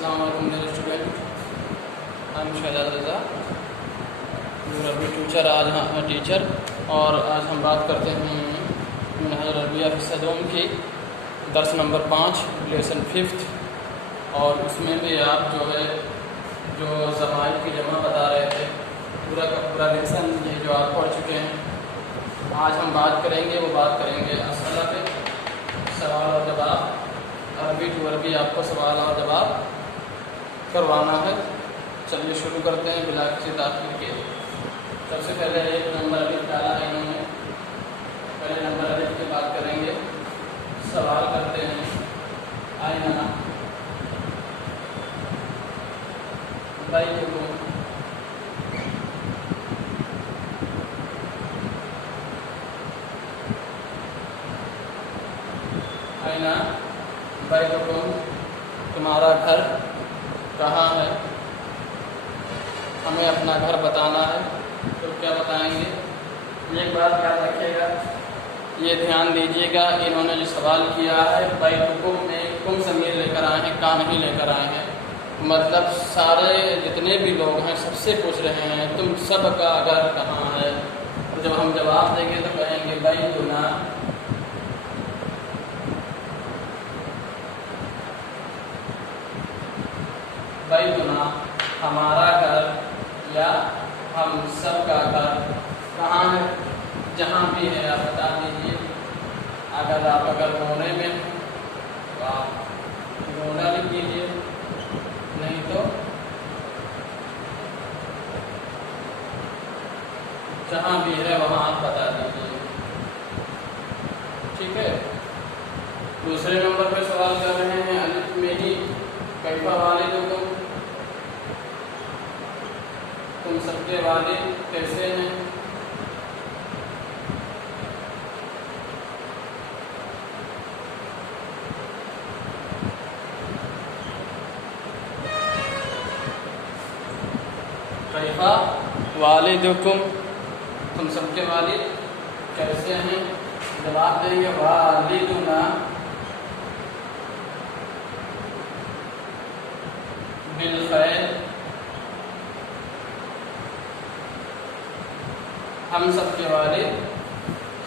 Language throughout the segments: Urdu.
السلام علیکم dear student, I am Shahzad Raza, your عربی ٹیچر، اور آج ہم بات کرتے ہیں منہج العربیہ حصہ دوم کی درس نمبر 5 لیسن 5، اور اس میں بھی آپ جو ضمائر کی جمع بتا رہے تھے، پورا کا پورا لیسن یہ جو آپ پڑھ چکے ہیں، آج ہم بات کریں گے اسئلہ پہ، سوال اور جواب، عربی ٹو عربی آپ کو سوال اور جواب کروانا ہے۔ چلیے شروع کرتے ہیں بلا کسی تاخیر کے۔ سب سے پہلے ایک نمبر الف ڈالا ہے انہوں نے، پہلے نمبر الف کی بات کریں گے۔ سوال کرتے ہیں آئینہ بیتکم، آئینہ بیتکم، تمہارا گھر کہاں ہے؟ ہمیں اپنا گھر بتانا ہے، تو کیا بتائیں گے؟ ایک بات یاد رکھیے گا، یہ دھیان دیجیے گا، انہوں نے جو سوال کیا ہے بیتکم میں کم ضمیر لے کر آئے ہیں، کا نہیں لے کر آئے ہیں، مطلب سارے جتنے بھی لوگ ہیں سب سے پوچھ رہے ہیں تم سب کا گھر کہاں ہے۔ اور جب ہم جواب دیں گے تو کہیں گے بیتنا، بیتنا ہمارا گھر یا ہم سب کا گھر کہاں ہے؟ جہاں بھی ہے آپ بتا دیجیے۔ اگر گونے میں تو آپ گونا لکھ دیجیے، نہیں تو جہاں بھی ہے وہاں آپ بتا دیجیے، ٹھیک ہے۔ دوسرے نمبر پہ سوال کر رہے ہیں الف میں ہی، کیف والدکم، تم سب کے والد کیسے ہیں؟ کیف والدکم، تم سب کے والد کیسے ہیں؟ جواب دیں گے والدنا بالخیر، ہم سب کے والد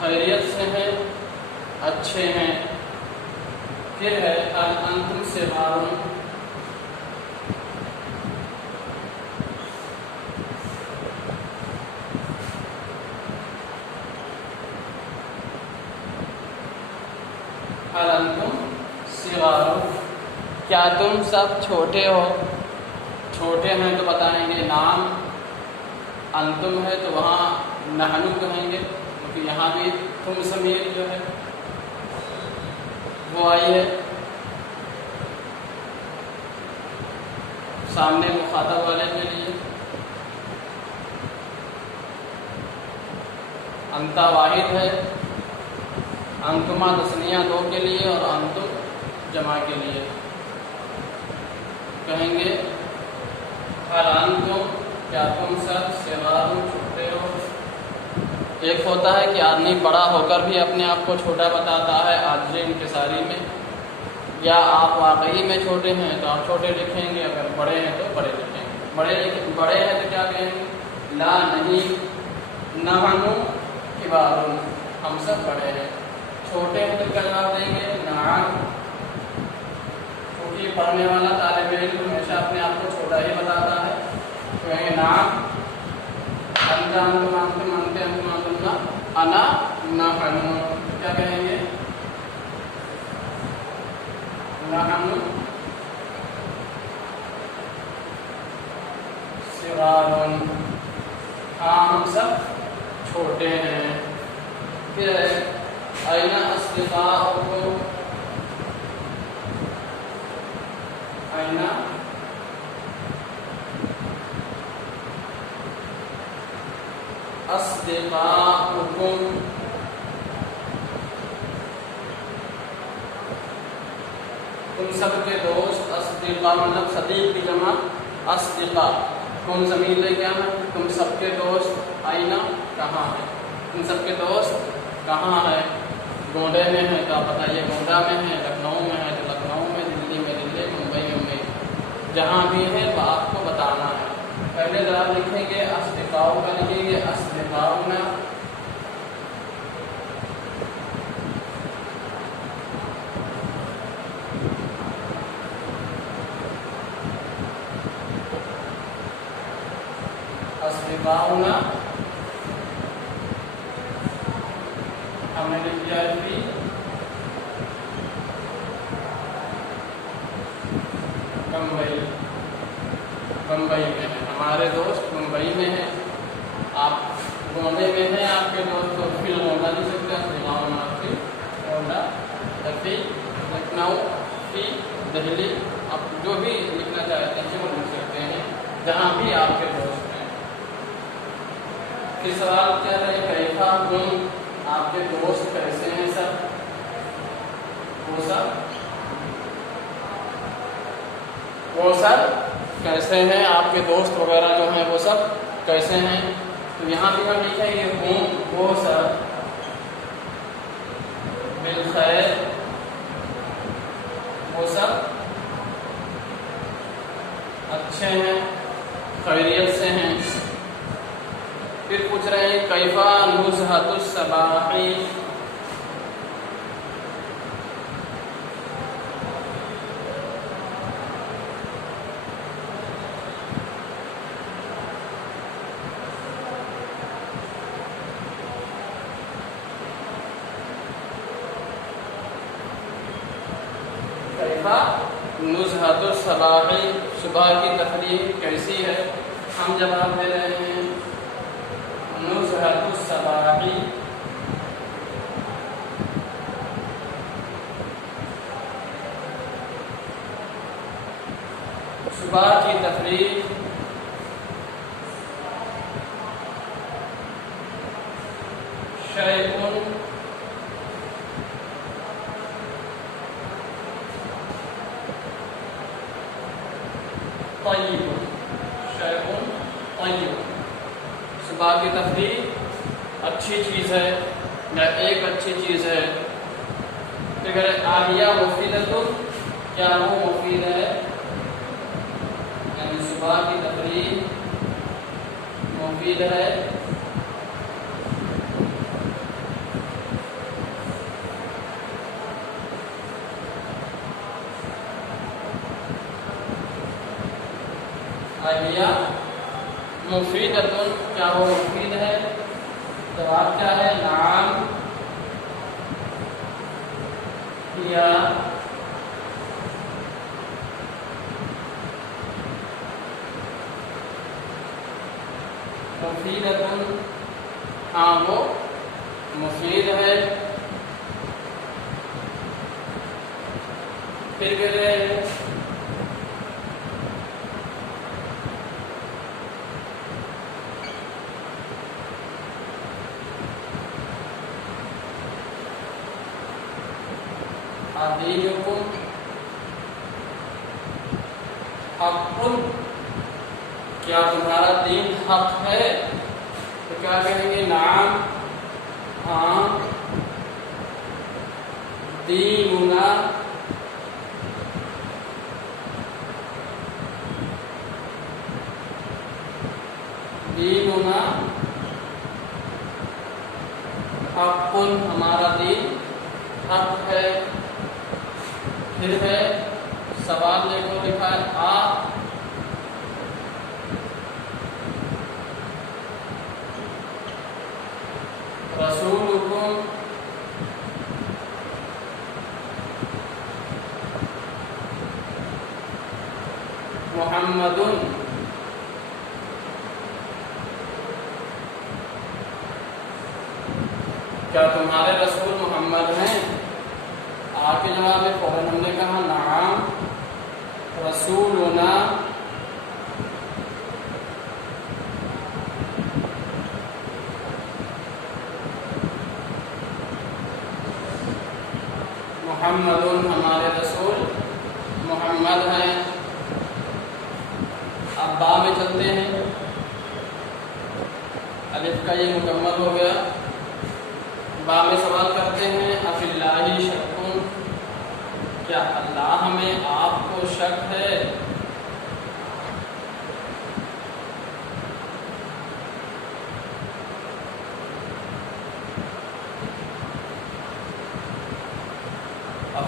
خیریت سے ہیں، اچھے ہیں۔ پھر ہے انتم صغار، انتم صغار، کیا تم سب چھوٹے ہو؟ چھوٹے ہیں تو بتائیں گے نام، انتم ہے تو وہاں نحنو کہیں گے، کیونکہ یہاں بھی تم ضمیر جو ہے وہ آئی ہے، سامنے مخاطب والے کے لیے۔ انتا واحد ہے، انتما تثنیہ دو کے لیے اور انتم جمع کے لیے، کہیں گے انتم، کیا تم سب صغار چھوٹے ہو؟ ایک ہوتا ہے کہ آدمی بڑا ہو کر بھی اپنے آپ کو چھوٹا بتاتا ہے عاجز انکساری میں، یا آپ واقعی میں چھوٹے ہیں تو آپ چھوٹے لکھیں گے، اگر بڑے ہیں تو بڑے لکھیں گے۔ بڑے ہیں تو کیا کہیں گے؟ لا نہیں، نحن کبار، ہم سب بڑے ہیں۔ چھوٹے ہیں تو کیا جواب دیں گے؟ نعم، کیونکہ پڑھنے والا طالب علم ہمیشہ اپنے آپ کو چھوٹا ہی بتاتا ہے، تو کہیں گے نعم، انت انتم انتم انت انتم انتن، انا نحن، کیا کہیں گے؟ نحن صغار، ہاں ہم سب چھوٹے ہیں۔ پھر أين أصدقاؤكم؟ أين أصدقاؤكم؟ تم سب کے دوست، اصدقاء مطلب صدیق کی جمع اصدقاء، کون ضمیر لے کیا ہے؟ تم سب کے دوست، آئینہ کہاں ہے؟ تم سب کے دوست کہاں ہے؟ گونڈے میں ہے تو آپ بتائیے گونڈا میں ہے، لکھنؤ میں ہے تو لکھنؤ میں، دلی میں دلی، ممبئی میں ممبئی۔ جہاں بھی ہے وہ آپ کو بتانا ہے. پہلے ذرا لکھیں گے اصدقاء کا، لکھیں گے اصدقاؤنا، اصدقاؤنا ہم نے لکھ دیا بھی بمبئی میں ہے. ہمارے دوست ممبئی میں ہیں. آپ بامبے میں ہیں، آپ کے دوست تو پھر ہونا لکھ سکتے ہیں اصدقاؤنا، پھر ہونا فی لکھنؤ، فی دہلی، آپ جو بھی لکھنا چاہتے ہیں وہ لکھ سکتے ہیں جہاں بھی آپ کے دوست ہیں. پھر سوال کیا ہے، کیفا ہم، آپ کے دوست کیسے ہیں سر؟ وہ سب کیسے ہیں، آپ کے دوست وغیرہ جو ہیں وہ سب کیسے ہیں؟ تو یہاں بھی ہم لکھیں گے ہم، وہ سب بالخیر، وہ سب اچھے ہیں، خیریت سے ہیں. پھر پوچھ رہے ہیں کیفا نزہۃ الصباح، نزہۃ الصباح، صبح کی تفریح کیسی ہے؟ ہم جواب دے رہے ہیں نزہۃ الصباح صبح کی تفریح شیء طیب، شیء طیب، صبح کی تفریح اچھی چیز ہے یا ایک اچھی چیز ہے. اگر آہیہ مفیدۃ، کیا وہ مفید ہے؟ یعنی صبح کی تفریح مفید ہے. آہیہ مفیدۃ، کیا وہ مفید ہے؟ جواب کیا ہے؟ نعم یا مفیدۃ، ہاں وہ مفید ہے. پھر کہہ رہے ہیں دینکم حق، کیا تمہارا دین حق ہے؟ تو کیا کہیں گے؟ نعم، ہاں، دیننا دیننا حق، ہمارا دین حق ہے. پھر ہے سوال دیکھو لکھا ہے رسولکم محمد، کیا تمہارے رسول محمد ہیں؟ آگے جواب ہے فوراً ہم نے کہا نعم رسولنا محمد، ہمارے رسول محمد ہیں. اب با میں چلتے ہیں. الف کا یہ مکمل ہو گیا. با میں سوال کرتے ہیں افی اللہ شک، کیا اللہ میں آپ کو شک ہے؟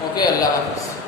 اوکے، اللہ حافظ.